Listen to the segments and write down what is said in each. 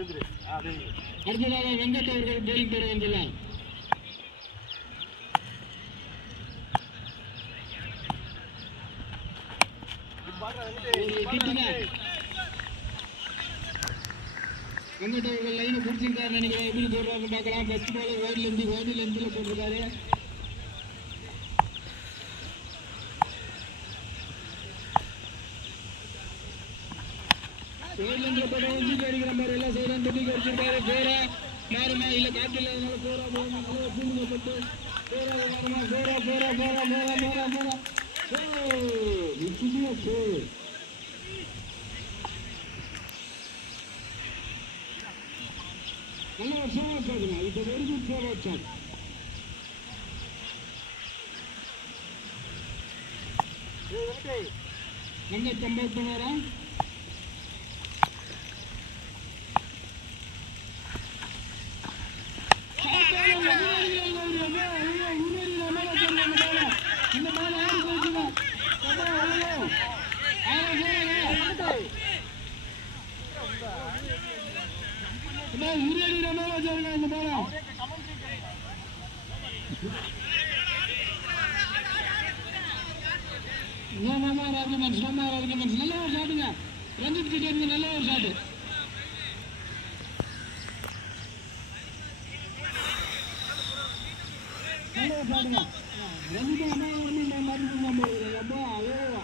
அடுத்ததாக வெங்கட் அவர்கள் போலிங் போட வந்துள்ளார். வெங்கட் அவர்கள் லைனை பிடிச்சிருக்காரு நினைக்கிறேன். எப்படி போடுறாருன்னு பார்க்கலாம். ஃபர்ஸ்ட் பாலர் வைட்ல இருந்து போட்டிருக்காரு. வைட்ல போட ஊசி அடிக்கிற மாதிரி எல்லாம் செய்யறான். துணி கடிச்சிருக்காரு. போரா மாறுமா இல்ல காற்று இல்லாதனால போரா போகணும். பூமிக்கப்பட்டு போரா மாறுமா போரா போரா போரா போரா போரா போரா நிச்சயமா போ. நல்ல ஒரு சேவை பாருங்க. இப்போ வெரி குட் சேவை வச்சாங்க. எங்க கம்பேர் பண்ணாரா? நல்ல ஒரு ஷாட்டுங்க. ரஞ்சித் கிட்ட இருந்து நல்ல ஒரு ஷாட்டு. நல்ல ஒரு ஷாட்டுங்க. ரஞ்சித் அம்மா வந்து நான் மறந்துங்க அப்பா அவ்வளோவா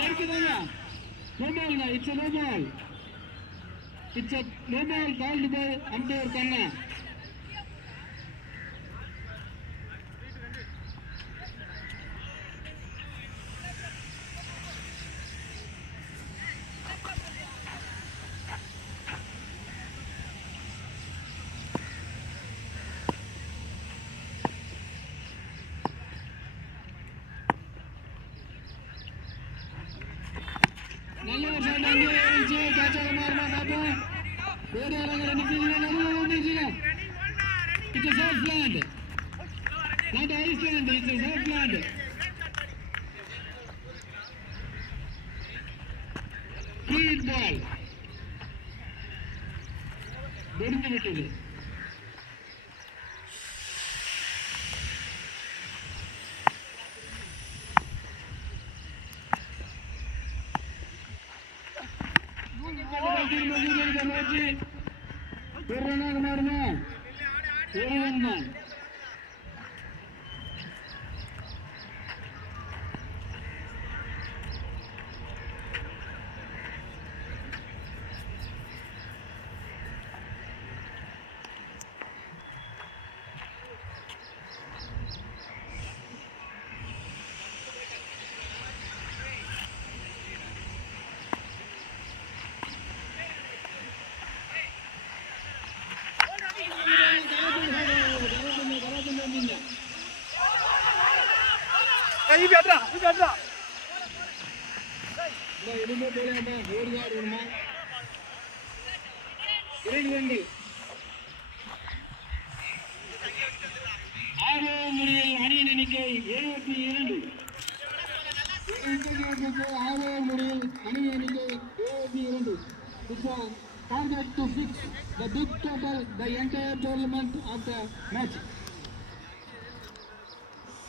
கிடைக்குதாங்க. நோபால்ங்க. It's a no ball. It's a no ball called by umpire கண்ணா. நல்ல ஒரு ஷாட் அங்கே இருந்துச்சு. கேட்சாக மாறுமா பார்ப்போம். வேறு யாராவது நிற்கிறீங்க. நல்ல வந்துருச்சுங்க. It's a safe land. Not Iceland. It's a safe land. Free ball. முடிந்து விட்டது. மாறுமா ஒருவன் தான். ஆறாவது முறையில் அணியின் எண்ணிக்கை 72. ஆறாவது முறையில் அணியின் எண்ணிக்கை 72. It's a target to fix the big total the entire tournament of the match.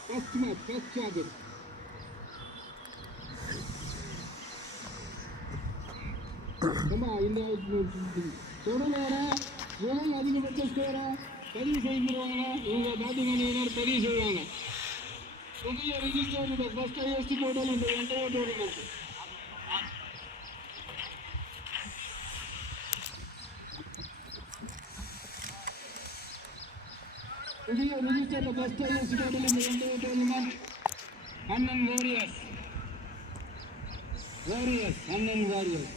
First match, first target. இந்த தொடரோட முதல் அதிகபட்ச ஸ்கோரை பதிவு செய்திருவாங்க. இவங்க பேட்டிங் அணியினர் பதிவு செய்வாங்க. புதிய ரிஜிஸ்டர் இந்த ஃபர்ஸ்ட் ஹையஸ்ட் டோட்டல் இந்த என்டையர் டோர்னமெண்ட். புதிய ரிஜிஸ்டர் இந்த ஃபர்ஸ்ட் ஹையஸ்ட் டோட்டல் இந்த என்டையர் டோர்னமெண்ட். அண்ணன் வாரியர்ஸ் அண்ணன் வாரியர்ஸ்.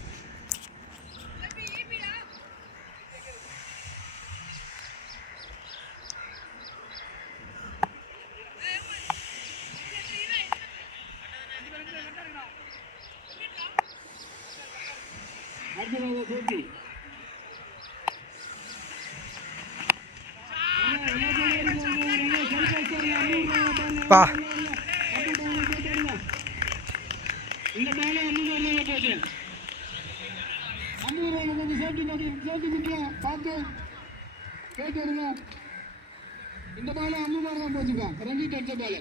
போட்டி இந்த பால கேட்டு முக்கியம் பார்த்து கேட்டு எடுங்க. இந்த பால அம்முமாரி தான் போச்சுக்கா. ரஞ்சித் அடிச்ச பால்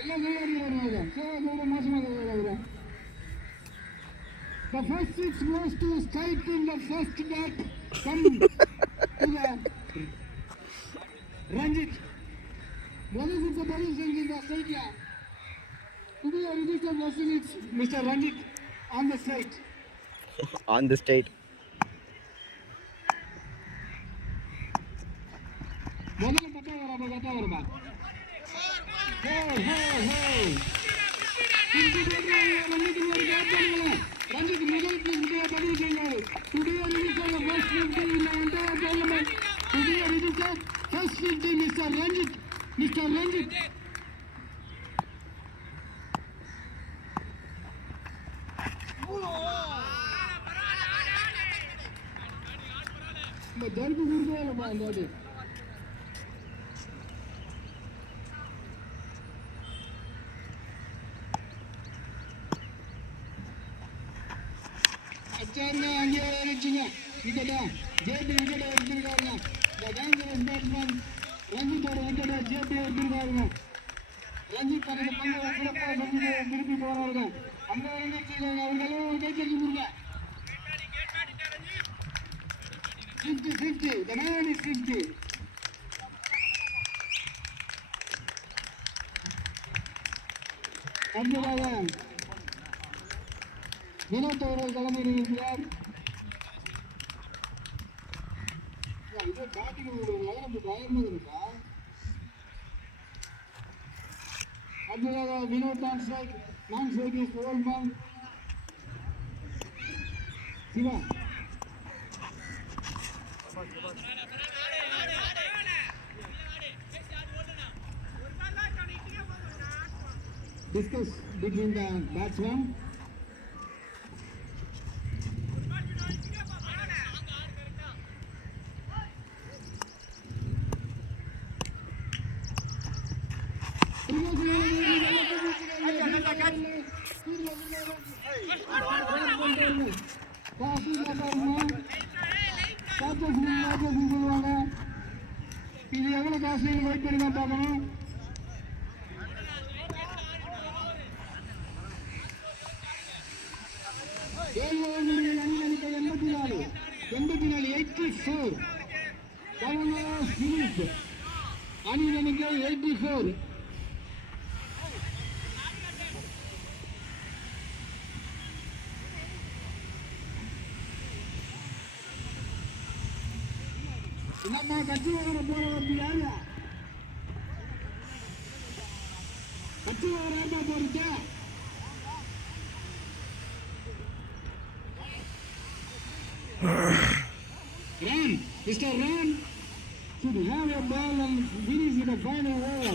எல்லாம் கை அடிக்கிறாரு. மோசமாக the first six goes to strike in the first bat from Ranjit. What is the position in the straight line? To be a registered person, it's Mr. Ranjit on the straight. On the straight. முதல்ல கட்டா வரமா ஹே ஹே ஹே ரஞ்சித் முதல் பதிவு செய்வார். Today registered the first 50 in the entire tournament. Today registered first 50 Mr. Ranjit. Mr. Ranjit. இந்த ஜல்பு குடுக்கவே இல்லை. அச்சாருங்க அங்கே இருந்துச்சுங்க. விக்கெட்டா ஜேபி விக்கெட்டை எடுத்திருக்காருங்க. இந்த டேஞ்சரஸ் பேட்ஸ்மேன் ரஞ்சித்தோட விக்கெட்டை ஜேபி எடுத்திருக்காருங்க. ரஞ்சித் தனது பங்கை சிறப்பாக செஞ்சு திருப்பி போறாருங்க. அந்த நிகழ்ச்சியில் அவர்களும் ஒரு கைத்தறி கொடுங்க. 50-50. The man is 50. அடுத்ததாக வினோத் அவர்கள் களமிறங்கியிருக்கிறார். இதே பேட்டிங் நகரம் பயமா இருக்கா. அடுத்ததாக வினோத் நான் strike is old man Siva. Discuss between the batsmen. இது எவ்வளவு காசு வெயிட் பண்ணி தான் பார்க்கணும். அணிகளுக்கு 84 84 அணிகளுக்கு 84. நம்ம கட்சி வர போறது யாரு? கட்சி வர போறது Run, Mr. Run should have a ball and finish in the final over.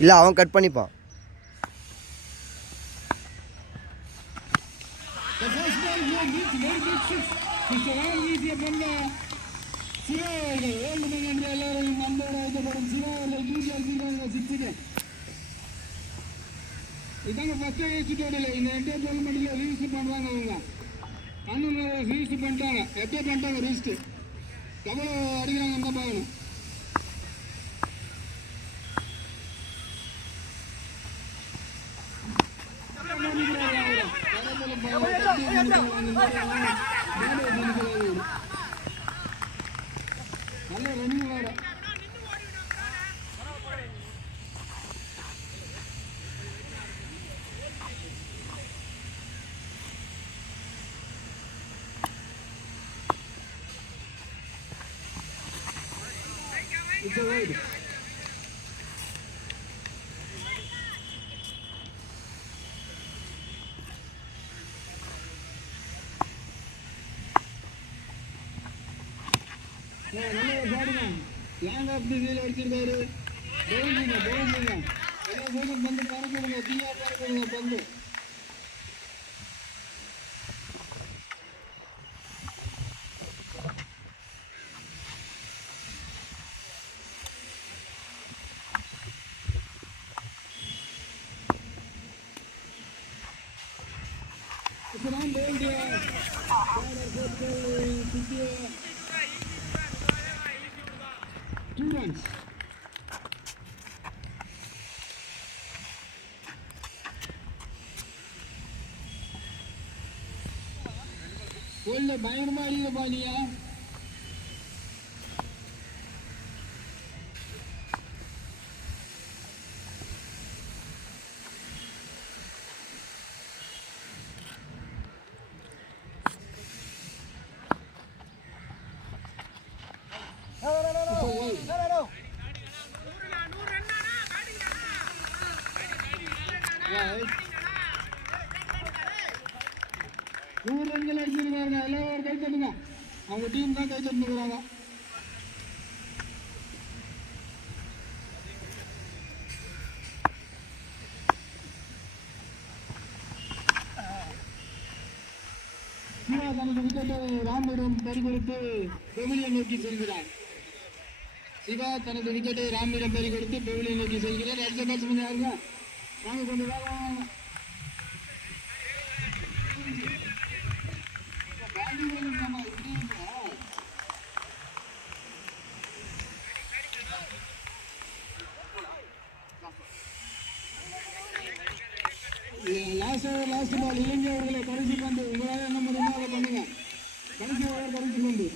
இல்லை அவன் கட் பண்ணிப்பான். எல்லாரும் அன்போட வைக்கப்படும் சிவா அவர்கள் இதாங்க ஃபர்ஸ்ட் எக்ஸிட்டோட இந்த என்டையர் டோர்னமெண்ட்ல ரிஜிஸ்டர் பண்றாங்க. அவங்க அண்ணன் ரிஜிஸ்டர் பண்ணிட்டாங்க. எப்போ பண்ணிட்டாங்க ரிஜிஸ்டர் எவ்வளோ அடிக்கிறாங்க தான் பார்க்கணும். நல்ல ரன்னிங் வேற. It's a wide. நல்ல ஒரு ஷாட்டுங்க. லாங் ஆஃப் தி வீல் அடிச்சிருக்காரு. பவுண்டரிங்க எல்லாம் சைடும் பந்து பறக்குதுங்க. தீயா பறக்குதுங்க பந்து. தான் போல்டு 2 runs. போல்டு பயங்கரமா அடிக்கிறப்பா நீயா. நூறு ரன்கள் அடிச்சிருக்காங்க. எல்லாரும் கை தட்டுங்க. அவங்க டீம் தான் கை தட்டுக்கிறாங்க. சிவா தனது விக்கெட்டை ராமிடம் பறிகொடுத்து பெவிலியன் நோக்கி செல்கிறார். சிவா தனது விக்கெட்டை ராமிடம் பறிகொடுத்து பெவிலியன் நோக்கி செல்கிறார். அடுத்த பேட்ஸ்மேன் யாருங்க? வாங்க கொஞ்சம் வேகம். லாஸ்ட் பால் இலங்கை அவர்களை கடைசி பந்து. உங்களால் என்ன முடியுமோ அதை பண்ணுங்க. கடைசி ஓவர் கடைசி பந்து.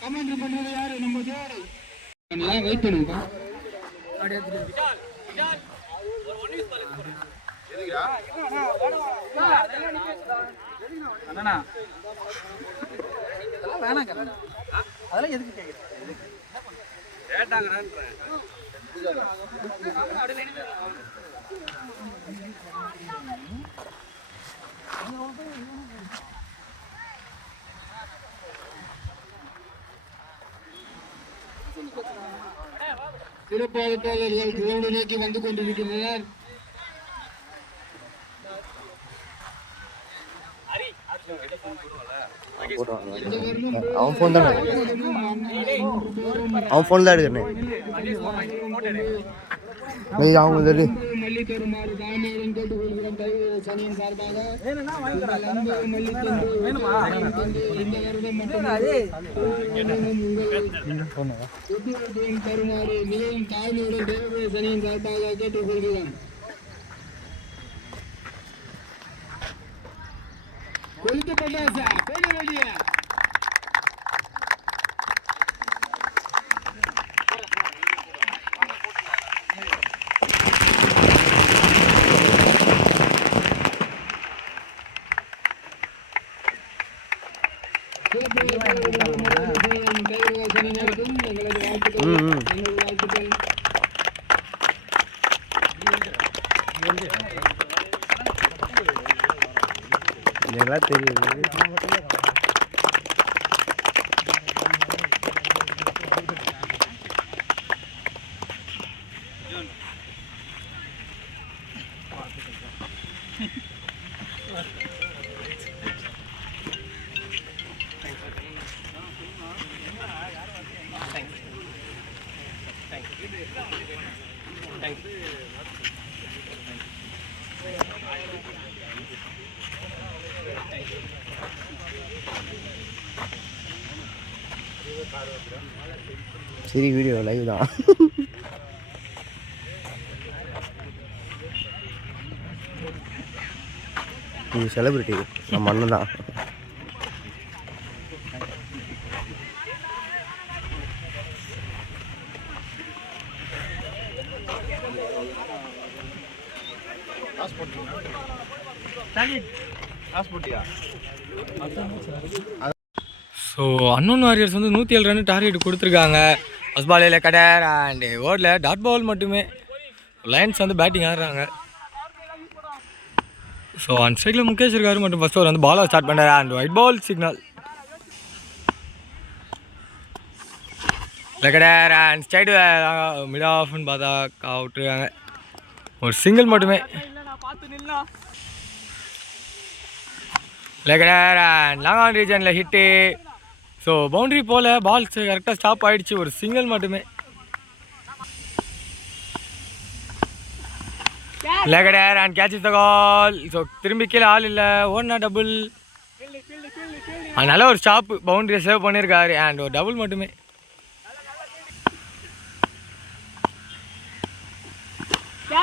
கமெண்ட் பண்றது யாரு? நம்ம ஜோடு. வெயிட் பண்ணுங்க. அதெல்லாம் எதுக்கு கேட்டாங்க? சிறப்பாளர்கள் கிரவுண்டை நோக்கி வந்து கொண்டிருக்கின்றனர். அவன் ஃபோன் தானே, அவன் ஃபோன் தான் எடுக்கிறேன். அவங்க மல்லி தருமாறு தானியம் கேட்டுக்கொள்கிறோம். சனியின் சார்பாக இந்த வருடம் மட்டும் தருமாறு மிகவும் தாழ்மையுடன் தேவ சனியின் சார்பாக கேட்டுக்கொள்கிறோம். கொளுத்தப்பட்ட போக வேண்டிய எல்லாம் தெரியுது. சரி, வீடியோ லைவ் தான். இது செலிபிரிட்டி, நம்ம அண்ணன் தான். ஸோ அன்னோன் வாரியர்ஸ் வந்து 107 ரன் டார்கெட் கொடுத்துருக்காங்க. ஃபஸ்ட் பாலில் கடையார் அண்டு ஓவரில் டாட் பால் மட்டுமே. லைன்ஸ் வந்து பேட்டிங் ஆடுறாங்க. ஸோ அந்த சைடில் முகேஷ் இருக்காரு மட்டும் ஃபஸ்ட் ஓவர் வந்து பாலாக ஸ்டார்ட் பண்ணுறாரு. அண்ட் ஒயிட் பால் சிக்னல் கடையார் அண்ட் ஸ்டைடு மிட் ஆஃப்னு பார்த்தா விட்டுருக்காங்க. ஒரு சிங்கிள் மட்டுமே. லெகடர் அண்ட் லாங் ஆன் ரீஜனில் ஹிட்டு. ஸோ பவுண்ட்ரி போல் பால்ஸ் கரெக்டாக ஸ்டாப் ஆகிடுச்சு, ஒரு சிங்கிள் மட்டுமே. லெகடர் and catch the call. So திரும்பி கீழே ஆள் இல்லை, ஓடனா டபுள். அதனால ஒரு ஸ்டாப், பவுண்டரியை சேவ் பண்ணியிருக்காரு அண்ட் ஒரு டபுள் மட்டுமே.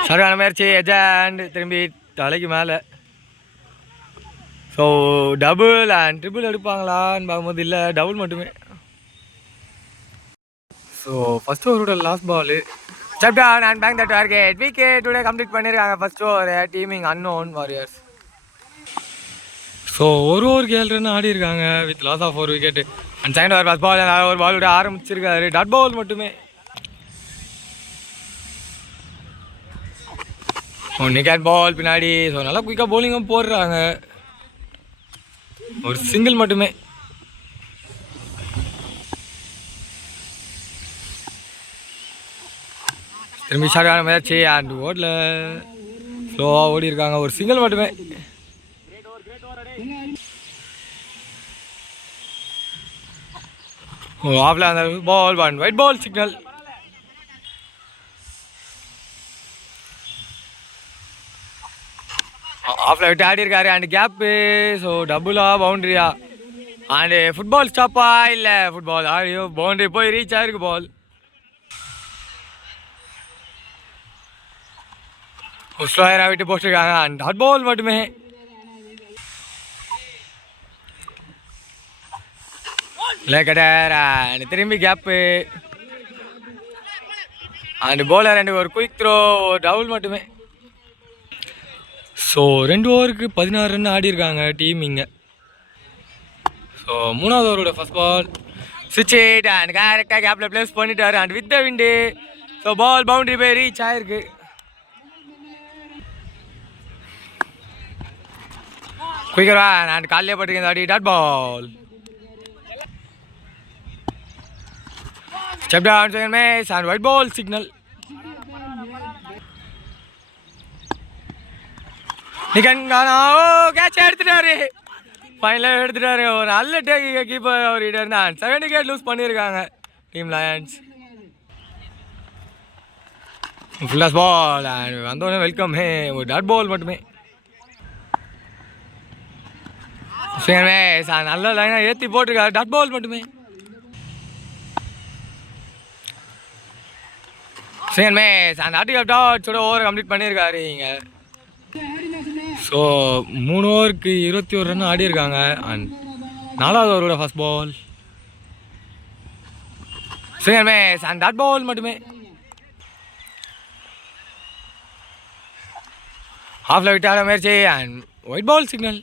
சரியான முயற்சி, எஜண்ட் திரும்பி தலைக்கு மேலே. ஸோ டபுள் அண்ட் ட்ரிபிள் எடுப்பாங்களான்னு பார்க்கும்போது இல்லை, டபுள் மட்டுமே. ஸோ ஃபஸ்ட் ஓவரோட last ball. Step down and bank the target. Wicket today complete பண்ணியிருக்காங்க ஃபஸ்ட் ஓவர் டீமிங் அன்னோன் வாரியர்ஸ். ஸோ ஒரு ஓவருக்கு 7 ரன் ஆடி இருக்காங்க with loss of 4 wicket. And second over first ball ஒரு பால் விட ஆரம்பிச்சிருக்காரு, டாட் பால் மட்டுமே. நிக்கேட் பால் பின்னாடி. ஸோ நல்லா குயிக்காக பவுலிங்கும் போடுறாங்க, ஒரு சிங்கிள் மட்டுமே. திரும்பி ஷார்ட்டான முயற்சி அண்ட் ஓடல, ஸ்லோவாக ஓடி இருக்காங்க, ஒரு சிங்கிள் மட்டுமே. ஆஃப்ல அந்த ball one wide ball signal. ஆஃப்ல விட்டு ஆடி இருக்காரு அண்ட் கேப்பு. ஸோ டபுளா பவுண்ட்ரியா அண்டு ஃபுட்பால் ஸ்டாப்பா இல்லை ஃபுட்பால் ஆடியோ பவுண்ட்ரி போய் ரீச் ஆகிருக்கு பால். ஸ்லோயராக விட்டு போட்டிருக்காங்க அண்ட் டாட் பால் மட்டுமே. லேக்கடர் அண்ட் திரும்பி கேப்பு அண்ட் போலர் அண்ட் ஒரு குயிக் த்ரோ, ஒரு டபுள் மட்டுமே. ஸோ 2 ஓவருக்கு 16 ரன் ஆடி இருக்காங்க டீம் இங்கே. ஸோ 3வது ஓவரோட ஃபஸ்ட் பால் சுவிட்ச் ஹிட் அண்ட் கரெக்டாக கேப்பில் ப்ளேஸ் பண்ணிட்டாரு and with the wind. So ball boundary போய் ரீச் ஆயிருக்கு. குயிக்கரா அண்ட் காலையே பட்டிருக்கேன் அடி, dot ball. Step down second match and wide ball signal. நிகன்கானா கேட்ச் எடுத்துட்டாரு, ஃபைனலாக எடுத்துட்டாரு. ஒரு நல்ல டேக் கீப்பர் அவர்கிட்ட இருந்தான். 7 விக்கெட் லூஸ் பண்ணியிருக்காங்க டீம் லயன்ஸ். ஃபுல்லாஸ் பால் அண்ட் வந்தோடனே வெல்கம், ஒரு டாட் பால் மட்டுமே. செகண்ட் மேட்ச் நல்ல லைனாக ஏற்றி போட்டிருக்காரு, டாட் பால் மட்டுமே. செகண்ட் மேட்ச் அண்ட் ஆர்டிகல் டாட்ஸோட ஓவர் கம்ப்ளீட் பண்ணியிருக்காரு இங்கே. ஸோ 3 ஓவருக்கு 21 ரன் ஆடி இருக்காங்க அண்ட் 4வது ஓவரோட first ball. Second match and dot ball மட்டுமே. ஹாஃப்ல விட்டால முயற்சி and wide ball signal.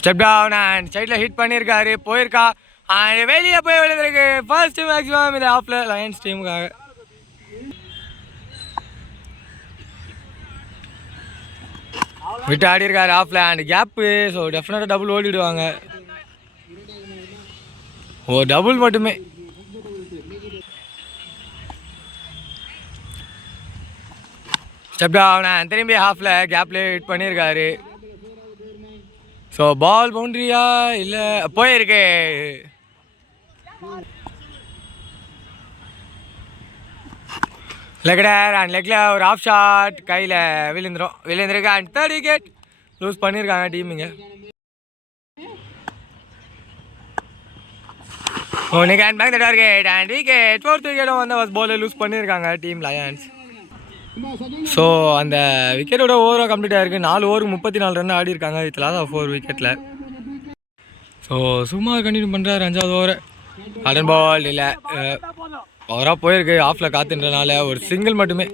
Step down and சைடில் ஹிட் பண்ணியிருக்காரு, போயிருக்கா அண்ட் வெளியே போய் விழுந்திருக்கு. ஃபர்ஸ்ட் மேக்ஸிமம் இது ஆஃப்ல லயன்ஸ் டீமுக்காக. விட்டு ஆடி இருக்காரு ஆஃப்ல அண்ட் கேப்பு. ஸோ டெஃபினட்டாக டபுள் ஓடிடுவாங்க, ஓ டபுள் மட்டுமே. ஸ்டெப் டவுன் திரும்பி ஹாஃப்ல கேப்ல ஹிட் பண்ணியிருக்காரு. ஸோ பால் பவுண்ட்ரியா இல்லை போயிருக்கு. லெகடர் அண்ட் லெக்கில் ஒரு ஆஃப் ஷாட் கையில் விழுந்திருக்கு அண்ட் 3rd விக்கெட் லூஸ் பண்ணியிருக்காங்க டீமுங்க. ஒன்றுக்கு and back the target and wicket. 4th விக்கெட்டும் வந்து ஃபஸ்ட் பால் லூஸ் பண்ணியிருக்காங்க டீம் லயன்ஸ். ஸோ அந்த விக்கெட்டோட ஓவராக கம்ப்ளீட் ஆகிருக்கு. 4 ஓவருக்கு 34 ரன் ஆடி இருக்காங்க வித் லாஸ் ஆஃப் 4 விக்கெட்டில். ஸோ சும்மா கண்டினியூ பண்ணுறாரு 5வது ஓவர். அடன் பால் இல்லை, ஓவராக போயிருக்கு ஆஃப்ல காத்துன்றனால, ஒரு சிங்கிள் மட்டுமே.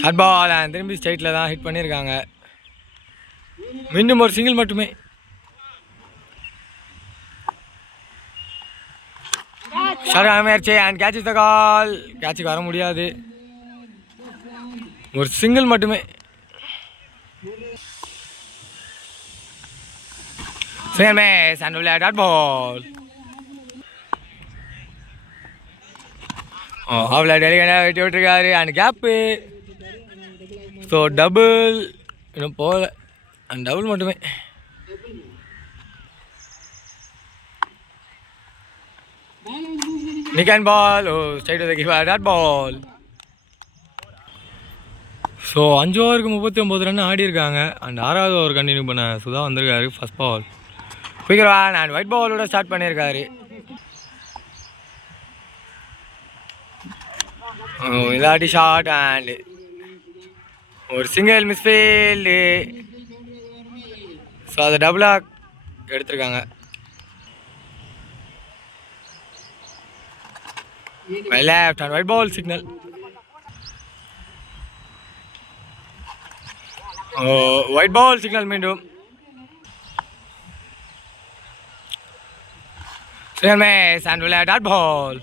ஷார்ட் பால் திரும்பி ஸ்ட்ரைட்டில் தான் ஹிட் பண்ணியிருக்காங்க, மீண்டும் ஒரு சிங்கிள் மட்டுமே. ஷார்ட்டான முயற்சி அண்ட் கேட்ச் த கால். கேட்சுக்கு வர முடியாது, ஒரு சிங்கிள் மட்டுமே. Second match and dot ball. அவ்வளோ டெலிகேட்டாக வெட்டி விட்டுருக்காரு அண்ட் கேப்பு. ஸோ டபுள் இன்னும் போகல, அண்ட் டபுள் மட்டுமே. Nick and ball. Oh, straight to the keeper. That ball. So 5 ஓவருக்கு 39 ரன் ஆடி இருக்காங்க. அண்ட் 6வது ஓவர் கண்டினியூ பண்ண சுதா வந்திருக்காரு. First ball quicker one and wide பாலோட ஸ்டார்ட் பண்ணியிருக்காரு. இதாட்டி ஷார்ட் அண்ட் ஒரு சிங்கிள் மிஸ்ஃபீல்டு. ஸோ அதை டபுளாக எடுத்திருக்காங்க. left and white ball signal. White ball signal மீண்டும். Signal miss and we'll have that ball.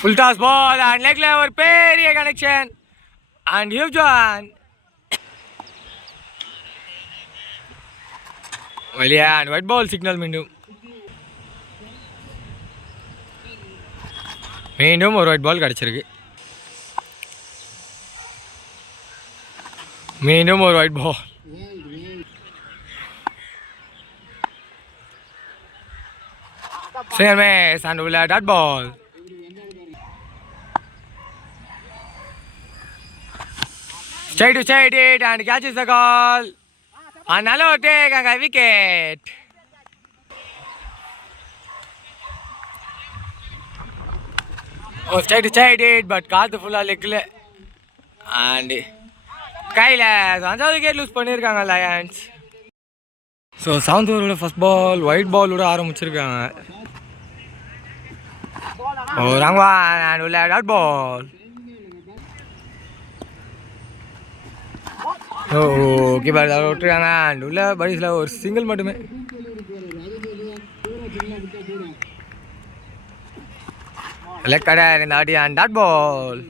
Full toss ball and leg lever பெரிய connection and huge one. வெளியே and white ball signal மீண்டும். மீண்டும் ஒரு wide பால் கிடச்சிருக்கு. மீண்டும் ஒரு wide ball. Single miss and we'll have that ball. Straight to straight it and catches the goal. And hello take a wicket. Straight to straight it but காற்று ஃபுல்லாக லெக்கில் and கையில் 5வது விக்கெட் லூஸ் பண்ணியிருக்காங்க lions. So 7th ஓவரோட first ball wide பாலோட ஆரம்பிச்சிருக்காங்க. Wrong one and உள்ள dot ball. Keeper விட்டுருக்காங்க அண்ட் உள்ள பரிசில் ஒரு சிங்கிள் மட்டுமே. லெக் கடை இந்த ஆட்டி அண்ட் டாட் பால்.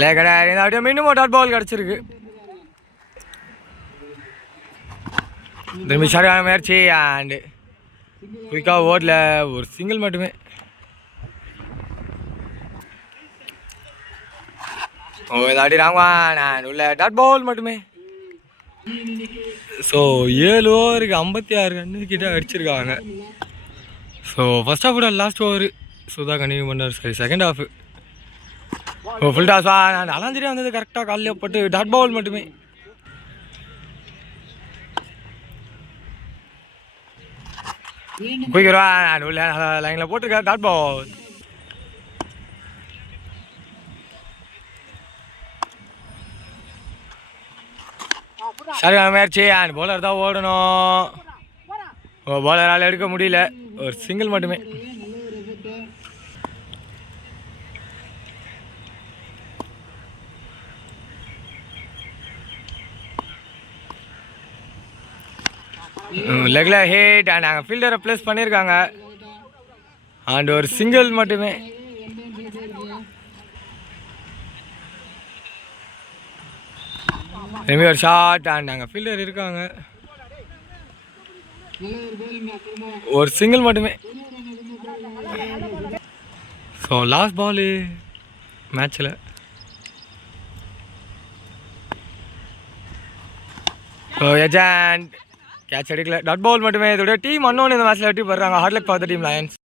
லெக் கடை இந்த ஆட்டி மீண்டும் டாட் பால் கிடச்சிருக்கு. திரும்பி சரியான முயற்சி அண்டு குயிக்காக ஓடல ஒரு சிங்கிள் மட்டுமே. இந்த ஆட்டி ராங் ஒன் அண்ட் உள்ள டாட் பால் மட்டுமே. ஸோ 7 ஓவருக்கு 56 ரன்னு கிட்ட அடிச்சிருக்காங்க. ஸோ ஃபர்ஸ்ட் ஹாஃபோட லாஸ்ட் ஓவர் சுதா கண்டினியூ பண்ணார். சரி second half full toss and அலாஞ்சிரியா வந்தது கரெக்டாக காலில் போட்டு டாட் பால் மட்டுமே. குயிக்கர் ஒன் உள்ள லைனில் போட்டிருக்காரு டாட் பால். சரியான முயற்சி அண்ட் பவுலர் தான் ஓடணும். பவுலரால் எடுக்க முடியல ஒரு சிங்கிள் மட்டுமே. லெக்ல ஹிட் அண்ட் நாங்கள் ஃபீல்டரை ப்ளேஸ் பண்ணியிருக்காங்க அண்ட் ஒரு சிங்கிள் மட்டுமே. திரும்பி ஒரு ஷாட் அண்ட் நாங்கள் ஃபீல்டர் இருக்காங்க ஒரு சிங்கிள் மட்டுமே. ஸோ லாஸ்ட் பாலு மேட்ச்சில் ஏஜென்ட் கேட்ச் அடிக்கல டாட் பால் மட்டுமே. இதோட டீம் அன்னோன்னு இந்த மேட்ச்சில் வெட்டி போடுறாங்க. Hard luck for the team Lions.